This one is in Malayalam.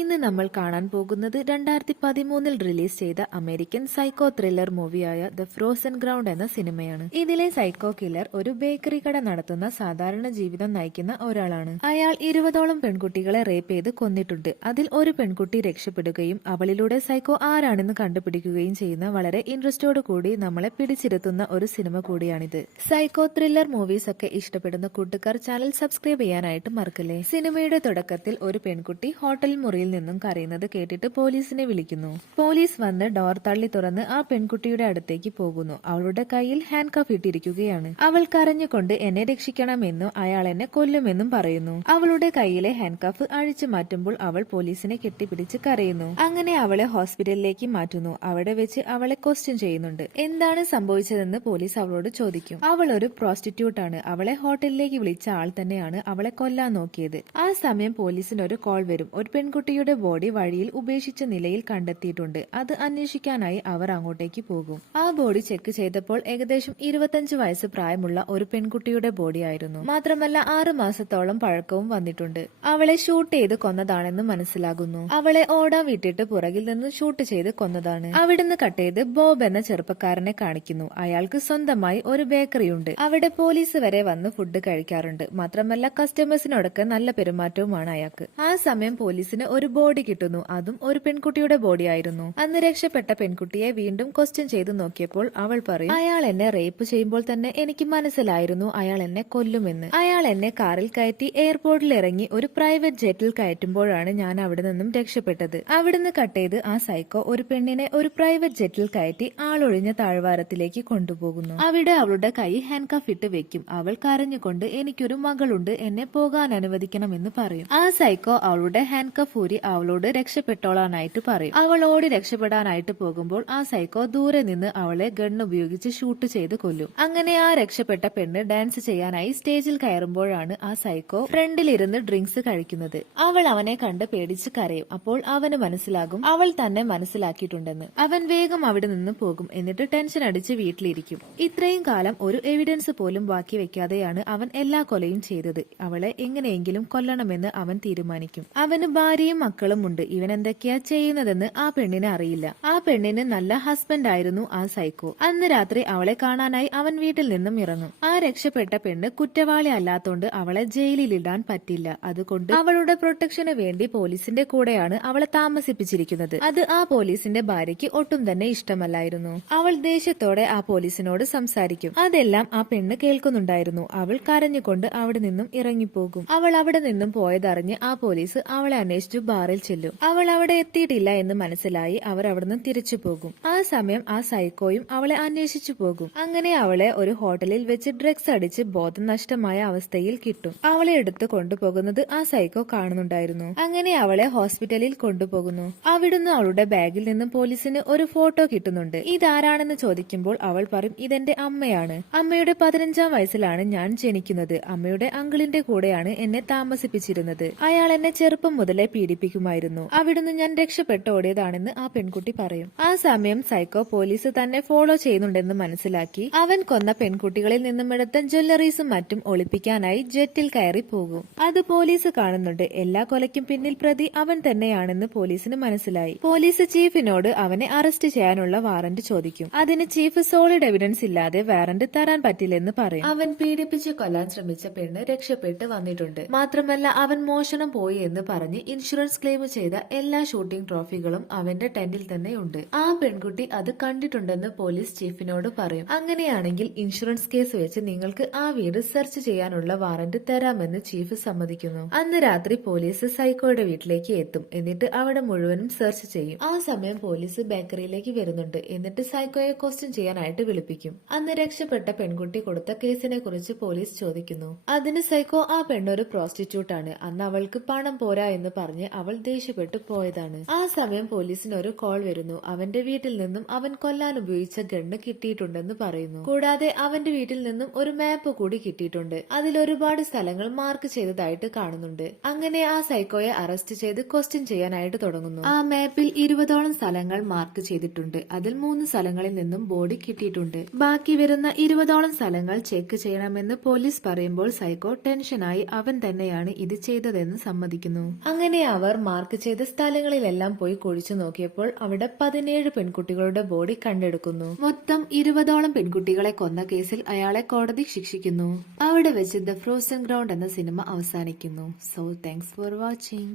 ഇന്ന് നമ്മൾ കാണാൻ പോകുന്നത് 2013 റിലീസ് ചെയ്ത അമേരിക്കൻ സൈക്കോ ത്രില്ലർ മൂവിയായ ദ ഫ്രോസൺ ഗ്രൗണ്ട് എന്ന സിനിമയാണ്. ഇതിലെ സൈക്കോ കില്ലർ ഒരു ബേക്കറി കട നടത്തുന്ന സാധാരണ ജീവിതം നയിക്കുന്ന ഒരാളാണ്. അയാൾ 20ഓളം പെൺകുട്ടികളെ റേപ്പ് ചെയ്ത് കൊന്നിട്ടുണ്ട്. അതിൽ ഒരു പെൺകുട്ടി രക്ഷപ്പെടുകയും അവളിലൂടെ സൈക്കോ ആരാണെന്ന് കണ്ടുപിടിക്കുകയും ചെയ്യുന്ന വളരെ ഇൻട്രസ്റ്റോട് കൂടി നമ്മളെ പിടിച്ചിരുത്തുന്ന ഒരു സിനിമ കൂടിയാണിത്. സൈക്കോ ത്രില്ലർ മൂവീസ് ഒക്കെ ഇഷ്ടപ്പെടുന്ന കൂട്ടുകാർ ചാനൽ സബ്സ്ക്രൈബ് ചെയ്യാനായിട്ട് മറക്കല്ലേ. സിനിമയുടെ തുടക്കത്തിൽ ഒരു പെൺകുട്ടി ഹോട്ടൽ മുറിയിൽ നിന്നും കരയുന്നത് കേട്ടിട്ട് പോലീസിനെ വിളിക്കുന്നു. പോലീസ് വന്ന് ഡോർ തള്ളി തുറന്ന് ആ പെൺകുട്ടിയുടെ അടുത്തേക്ക് പോകുന്നു. അവളുടെ കയ്യിൽ ഹാൻഡ് കഫ് ഇട്ടിരിക്കുകയാണ്. അവൾ കരഞ്ഞുകൊണ്ട് എന്നെ രക്ഷിക്കണമെന്നും അയാൾ എന്നെ കൊല്ലുമെന്നും പറയുന്നു. അവളുടെ കയ്യിലെ ഹാൻഡ് കഫ് അഴിച്ചു മാറ്റുമ്പോൾ അവൾ പോലീസിനെ കെട്ടിപ്പിടിച്ച് കരയുന്നു. അങ്ങനെ അവളെ ഹോസ്പിറ്റലിലേക്ക് മാറ്റുന്നു. അവിടെ വെച്ച് അവളെ ക്വസ്റ്റ്യൻ ചെയ്യുന്നുണ്ട്. എന്താണ് സംഭവിച്ചതെന്ന് പോലീസ് അവളോട് ചോദിക്കും. അവൾ ഒരു പ്രോസ്റ്റിറ്റ്യൂട്ട് ആണ്. അവളെ ഹോട്ടലിലേക്ക് വിളിച്ച ആൾ തന്നെയാണ് അവളെ കൊല്ലാൻ നോക്കിയത്. ആ സമയം പോലീസിന് ഒരു കോൾ വരും. ഒരു പെൺകുട്ടിയുടെ ബോഡി വഴിയിൽ ഉപേക്ഷിച്ച നിലയിൽ കണ്ടെത്തിയിട്ടുണ്ട്. അത് അന്വേഷിക്കാനായി അവർ അങ്ങോട്ടേക്ക് പോകും. ആ ബോഡി ചെക്ക് ചെയ്തപ്പോൾ ഏകദേശം 25 വയസ്സ് പ്രായമുള്ള ഒരു പെൺകുട്ടിയുടെ ബോഡി ആയിരുന്നു. മാത്രമല്ല 6 മാസത്തോളം പഴക്കവും വന്നിട്ടുണ്ട്. അവളെ ഷൂട്ട് ചെയ്ത് കൊന്നതാണെന്ന് മനസ്സിലാകുന്നു. അവളെ ഓടാൻ വിട്ടിട്ട് പുറകിൽ നിന്ന് ഷൂട്ട് ചെയ്ത് കൊന്നതാണ്. അവിടുന്ന് കട്ട് ചെയ്ത് ബോബ് എന്ന ചെറുപ്പക്കാരനെ കാണിക്കുന്നു. അയാൾക്ക് സ്വന്തമായി ഒരു ബേക്കറി ഉണ്ട്. അവിടെ പോലീസ് വരെ വന്ന് ഫുഡ് കഴിക്കാറുണ്ട്. മാത്രമല്ല കസ്റ്റമേഴ്സിനോടൊക്കെ നല്ല പെരുമാറ്റവുമാണ് അയാൾക്ക്. ആ സമയം പോലീസിന് ഒരു ബോഡി കിട്ടുന്നു. അതും ഒരു പെൺകുട്ടിയുടെ ബോഡി ആയിരുന്നു. അന്ന് രക്ഷപ്പെട്ട പെൺകുട്ടിയെ വീണ്ടും ക്വസ്റ്റ്യൻ ചെയ്ത് നോക്കിയപ്പോൾ അവൾ പറയും, അയാൾ എന്നെ റേപ്പ് ചെയ്യുമ്പോൾ തന്നെ എനിക്ക് മനസ്സിലായിരുന്നു അയാൾ എന്നെ കൊല്ലുമെന്ന്. അയാൾ എന്നെ കാറിൽ കയറ്റി എയർപോർട്ടിൽ ഇറങ്ങി ഒരു പ്രൈവറ്റ് ജെറ്റിൽ കയറ്റുമ്പോഴാണ് ഞാൻ അവിടെ നിന്നും രക്ഷപ്പെട്ടത്. അവിടുന്ന് കട്ട് ചെയ്ത് ആ സൈക്കോ ഒരു പെണ്ണിനെ ഒരു പ്രൈവറ്റ് ജെറ്റിൽ കയറ്റി ആളൊഴിഞ്ഞ താഴ്വാരത്തിലേക്ക് കൊണ്ടുപോകുന്നു. അവിടെ അവളുടെ കൈ ഹാൻഡ് കഫ് ഇട്ട് വെക്കും. അവൾ കരഞ്ഞുകൊണ്ട് എനിക്കൊരു മകളുണ്ട്, എന്നെ പോകാൻ അനുവദിക്കണമെന്ന് പറയും. ആ സൈക്കോ അവളുടെ ഹാൻഡ് കഫ് ഊരി അവളോട് രക്ഷപ്പെട്ടോളാനായിട്ട് പറയും. അവൾ ഓടി രക്ഷപ്പെടാനായിട്ട് പോകുമ്പോൾ ആ സൈക്കോ ദൂരെ നിന്ന് അവളെ ഗൺ ഉപയോഗിച്ച് ഷൂട്ട് ചെയ്ത് കൊല്ലും. അങ്ങനെ ആ രക്ഷപ്പെട്ട പെണ്ണ് ഡാൻസ് ചെയ്യാനായി സ്റ്റേജിൽ കയറുമ്പോഴാണ് ആ സൈക്കോ ഫ്രണ്ടിലിരുന്ന് ഡ്രിങ്ക്സ് കഴിക്കുന്നത്. അവൾ അവനെ കണ്ട് പേടിച്ച് കരയും. അപ്പോൾ അവന് മനസ്സിലാകും അവൾ തന്നെ മനസ്സിലാക്കിയിട്ടുണ്ടെന്ന്. അവൻ വേഗം അവിടെ നിന്ന് പോകും. എന്നിട്ട് ടെൻഷൻ അടിച്ച് വീട്ടിലിരിക്കും. ഇത്രയും കാലം ഒരു എവിഡൻസ് പോലും ബാക്കി വെക്കാതെയാണ് അവൻ എല്ലാ കൊലയും ചെയ്തത്. അവളെ എങ്ങനെയെങ്കിലും കൊല്ലണമെന്ന് അവൻ തീരുമാനിക്കും. അവന് ഭാര്യയും മക്കളും ഉണ്ട്. ഇവൻ എന്തൊക്കെയാ ചെയ്യുന്നതെന്ന് ആ പെണ്ണിന് അറിയില്ല. ആ പെണ്ണിന് നല്ല ഹസ്ബൻഡ് ആയിരുന്നു ആ സൈക്കോ. അന്ന് രാത്രി അവളെ കാണാനായി അവൻ വീട്ടിൽ നിന്നും ഇറങ്ങും. ആ രക്ഷപ്പെട്ട പെണ്ണ് കുറ്റവാളി അല്ലാത്തോണ്ട് അവളെ ജയിലിൽ ഇടാൻ പറ്റില്ല. അതുകൊണ്ട് അവളുടെ പ്രൊട്ടക്ഷന് വേണ്ടി പോലീസിന്റെ കൂടെയാണ് അവളെ താമസിപ്പിച്ചിരിക്കുന്നത്. അത് ആ പോലീസിന്റെ ഭാര്യയ്ക്ക് ഒട്ടും തന്നെ ഇഷ്ടമല്ലായിരുന്നു. അവൾ ദേഷ്യത്തോടെ ആ പോലീസിനോട് സംസാരിക്കും. അതെല്ലാം ആ പെണ്ണ് കേൾക്കുന്നുണ്ടായിരുന്നു. അവൾ കരഞ്ഞുകൊണ്ട് അവിടെ നിന്നും ഇറങ്ങിപ്പോകും. അവൾ അവിടെ നിന്നും പോയതറിഞ്ഞ് ആ പോലീസ് അവളെ അന്വേഷിച്ചു ബാറിൽ ചെല്ലും. അവൾ അവിടെ എത്തിയിട്ടില്ല എന്ന് മനസ്സിലായി അവർ അവിടുന്ന് തിരിച്ചു പോകും. ആ സമയം ആ സൈക്കോയും അവളെ അന്വേഷിച്ചു പോകും. അങ്ങനെ അവളെ ഒരു ഹോട്ടലിൽ വെച്ച് ഡ്രഗ്സ് അടിച്ച് ബോധം നഷ്ടമായ അവസ്ഥയിൽ കിട്ടും. അവളെ എടുത്ത് കൊണ്ടുപോകുന്നത് ആ സൈക്കോ കാണുന്നുണ്ടായിരുന്നു. അങ്ങനെ അവളെ ഹോസ്പിറ്റലിൽ കൊണ്ടുപോകുന്നു. അവിടുന്ന് അവളുടെ ബാഗിൽ നിന്നും പോലീസിന് ഒരു ഫോട്ടോ കിട്ടുന്നുണ്ട്. ഇതാരാണെന്ന് ചോദിക്കുമ്പോൾ അവൾ പറയും, ഇതെന്റെ അമ്മയാണ്. അമ്മയുടെ 15ാം വയസ്സിലാണ് ഞാൻ ജനിക്കുന്നത്. അമ്മയുടെ അങ്കിളിന്റെ കൂടെയാണ് എന്നെ താമസിപ്പിച്ചിരുന്നത്. അയാൾ എന്നെ ചെറുപ്പം മുതലേ പീഡിപ്പിക്കുമായിരുന്നു. അവിടുന്ന് ഞാൻ രക്ഷപ്പെട്ടോടിയതാണെന്ന് ആ പെൺകുട്ടി പറയും. ആ സമയം സൈക്കോ പോലീസ് തന്നെ ഫോളോ ചെയ്യുന്നുണ്ടെന്ന് മനസ്സിലാക്കി അവൻ കൊന്ന പെൺകുട്ടികളിൽ നിന്നും എടുത്ത ജ്വല്ലറീസും മറ്റും ഒളിപ്പിക്കാനായി ജെറ്റിൽ കയറി പോകും. അത് പോലീസ് കാണുന്നുണ്ട്. എല്ലാ കൊലയ്ക്കും പിന്നിൽ പ്രതി അവൻ തന്നെയാണെന്ന് പോലീസിന് മനസ്സിലായി. പോലീസ് ചീഫിനോട് അവനെ അറസ്റ്റ് ചെയ്യാനുള്ള വാറന്റ് ചോദിക്കും. അതിന് ചീഫ് സോളിഡ് എവിഡൻസ് ഇല്ലാതെ വാറന്റ് തരാൻ പറ്റില്ലെന്ന് പറയും. അവൻ പീഡിപ്പിച്ച് കൊല്ലാൻ ശ്രമിച്ച പെണ്ണ് രക്ഷപ്പെട്ട് വന്നിട്ടുണ്ട്. മാത്രമല്ല അവൻ മോഷണം പോയി എന്ന് പറഞ്ഞ് ഇൻഷുറൻസ് ക്ലെയിം ചെയ്ത എല്ലാ ഷൂട്ടിംഗ് ട്രോഫികളും അവന്റെ ടെന്റിൽ തന്നെ ഉണ്ട്. ആ പെൺകുട്ടി അത് കണ്ടിട്ടുണ്ടെന്ന് പോലീസ് ചീഫിനോട് പറയും. അങ്ങനെയാണെങ്കിൽ ഇൻഷുറൻസ് കേസ് വെച്ച് നിങ്ങൾക്ക് ആ വീട് സെർച്ച് ചെയ്യാനുള്ള വാറന്റ് തരാമെന്ന് ചീഫ് സമ്മതിക്കുന്നു. അന്ന് രാത്രി പോലീസ് സൈക്കോയുടെ വീട്ടിലേക്ക് എത്തും. എന്നിട്ട് അവിടെ മുഴുവനും സെർച്ച് ചെയ്യും. ആ സമയം പോലീസ് ബേക്കറിയിലേക്ക് വരുന്നുണ്ട്. എന്നിട്ട് സൈക്കോയെ ക്വസ്റ്റ്യൻ ചെയ്യാനായിട്ട് വിളിപ്പിക്കും. അന്ന് രക്ഷപ്പെട്ട പെൺകുട്ടി കൊടുത്ത കേസിനെ കുറിച്ച് പോലീസ് ചോദിക്കുന്നു. അതിന് സൈക്കോ ആ പെണ്ണൊരു പ്രോസ്റ്റിറ്റ്യൂട്ട് ആണ്. അന്ന് അവൾക്ക് പണം പോരാ എന്ന് പറഞ്ഞ് അവൾ ദേഷ്യപ്പെട്ടു പോയതാണ്. ആ സമയം പോലീസിന് ഒരു കോൾ വരുന്നു. അവന്റെ വീട്ടിൽ നിന്നും അവൻ കൊല്ലാൻ ഉപയോഗിച്ച ഗണ്ണ് കിട്ടിയിട്ടുണ്ടെന്ന് പറയുന്നു. കൂടാതെ അവന്റെ വീട്ടിൽ നിന്നും ഒരു മാപ്പ് കൂടി കിട്ടിയിട്ടുണ്ട്. അതിൽ ഒരുപാട് സ്ഥലങ്ങൾ മാർക്ക് ചെയ്തതായിട്ട് കാണുന്നുണ്ട്. അങ്ങനെ ആ സൈക്കോയെ അറസ്റ്റ് ചെയ്ത് ക്വസ്റ്റ്യൻ ചെയ്യാനായിട്ട് തുടങ്ങുന്നു. ആ മാപ്പിൽ 20ഓളം സ്ഥലങ്ങൾ മാർക്ക് ചെയ്തിട്ടുണ്ട്. അതിൽ 3 സ്ഥലങ്ങളിൽ നിന്നും ബോഡി കിട്ടിയിട്ടുണ്ട്. ബാക്കി വരുന്ന 20ഓളം സ്ഥലങ്ങൾ ചെക്ക് ചെയ്യണമെന്ന് പോലീസ് പറയുമ്പോൾ സൈക്കോ ടെൻഷനായി അവൻ തന്നെയാണ് ഇത് ചെയ്തതെന്ന് സമ്മതിക്കുന്നു. അങ്ങനെ അവർ അവർ മാർക്ക് ചെയ്ത സ്ഥലങ്ങളിലെല്ലാം പോയി കുഴിച്ചു നോക്കിയപ്പോൾ അവിടെ 17 പെൺകുട്ടികളുടെ ബോഡി കണ്ടെടുക്കുന്നു. മൊത്തം 20ഓളം പെൺകുട്ടികളെ കൊന്ന കേസിൽ അയാളെ കോടതി ശിക്ഷിക്കുന്നു. അവിടെ വെച്ച് ദ ഫ്രോസൺ ഗ്രൗണ്ട് എന്ന സിനിമ അവസാനിക്കുന്നു. So thanks for watching.